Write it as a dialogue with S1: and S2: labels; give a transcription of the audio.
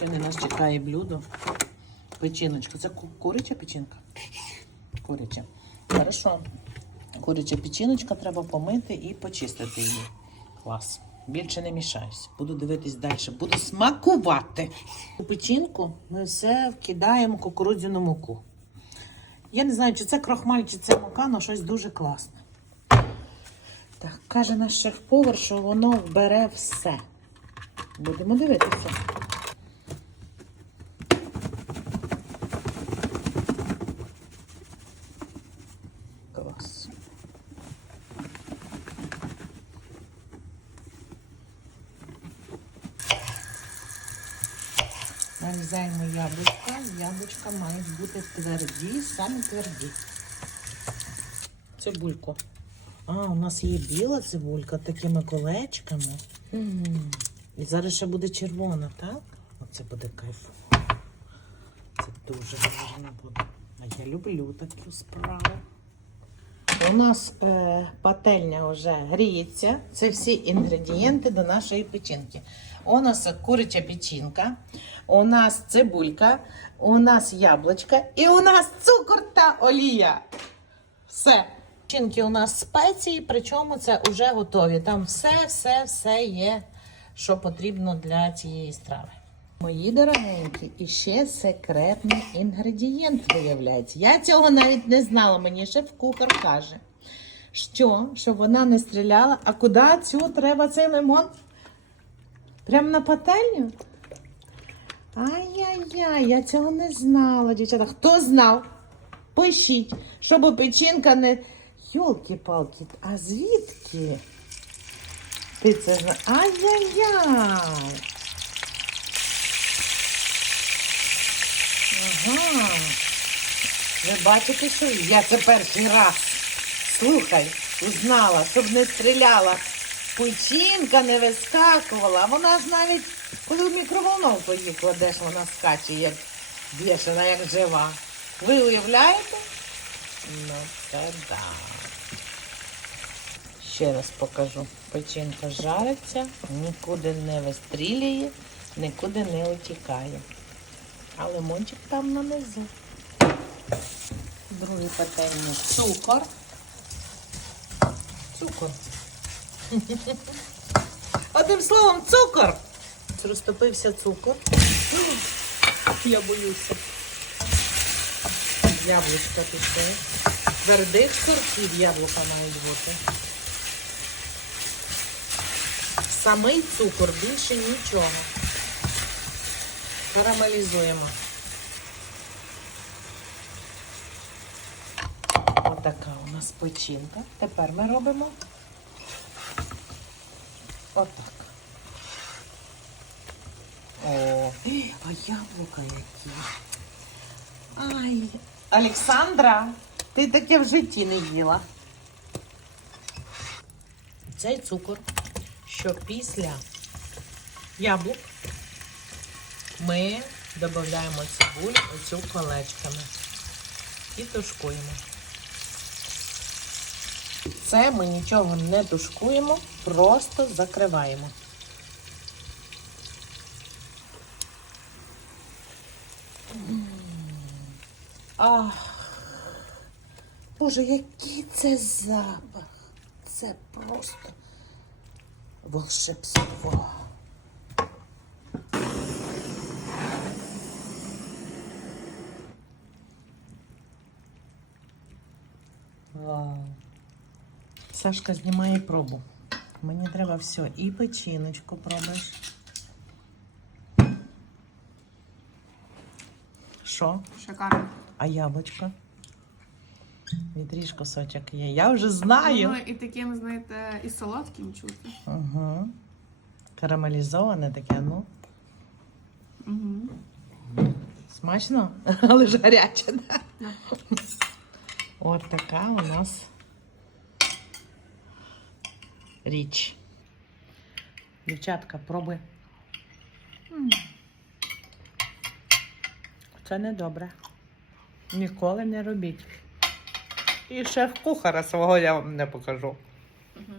S1: Сьогодні нас чекає блюдо. Печіночка. Це ку- куряча печінка? Куряча. Хорошо. Куряча печіночка треба помити і почистити її. Клас. Більше не мішаюсь. Буду дивитись далі. Буду смакувати. У печінку ми все вкидаємо кукурудзяну муку. Я не знаю, чи це крохмаль, чи це мука, але щось дуже класне. Так, каже наш шеф-повар, що воно вбере все. Будемо дивитися. Клас. Нарізаємо яблучка. Яблучка мають бути тверді, самі тверді. Цибульку. А, у нас є біла цибулька такими колечками. М. І зараз ще буде червона, так? Оце буде кайфово. Це дуже гарно буде. А я люблю таку справу. У нас е, пательня вже гріється. Це всі інгредієнти до нашої печінки. У нас куряча печінка, у нас цибулька, у нас яблучка і у нас цукор та олія. Все. Печінки у нас спеції, причому це вже готові. Там все, все, все є, що потрібно для цієї страви. Мої дорогенькі, і ще секретний інгредієнт виявляється. Я цього навіть не знала. Мені шеф-кухар каже, що, щоб вона не стріляла. А куди цю треба цей лимон? Прямо на пательню? Ай-яй-яй, я цього не знала, дівчата. Хто знав? Пишіть, щоб печінка не. Йолки-палки, а звідки? Ти це зна... Ай-яй-яй! Ага. Ви бачите, що я це перший раз. Слухай, узнала, щоб не стріляла. Печінка не вискакувала. Вона ж навіть, коли в мікроволновку її кладеш, вона скаче, як бешена, як жива. Ви уявляєте? Ну, це да. Ще раз покажу. Печінка жариться, нікуди не вистрілює, нікуди не утікає. А лимончик там нанизу. Другий пательні цукор. Цукор. Одним словом, цукор. Розтопився цукор. Я боюся. Яблучка пішли. Твердих сортів яблука мають бути. Самий цукор, більше нічого. Карамелізуємо. Отака у нас печінка. Тепер ми робимо отак. О, а яблука які. Ай, Олександра, ти таке в житті не їла. Цей цукор, що після яблук ми додаємо цибулю оцю колечками і тушкуємо. Це ми нічого не тушкуємо, просто закриваємо. Ах, Боже, який це запах! Це просто волшебство. Вау. Сашка знімає пробу. Мені треба все. І печіночку пробуєш. Що?
S2: Шикарно.
S1: А яблучко? Відріж кусочок є. Я вже знаю.
S2: Воно і таким, знаєте, і солодким чути.
S1: Угу. Карамелізоване таке, ну.
S2: Угу.
S1: Смачно, але ж гаряче.
S2: Да?
S1: От така у нас річ. Дівчатка, пробуй. Це не добре. Ніколи не робіть. І шеф-кухара свого я вам не покажу.
S2: Угу.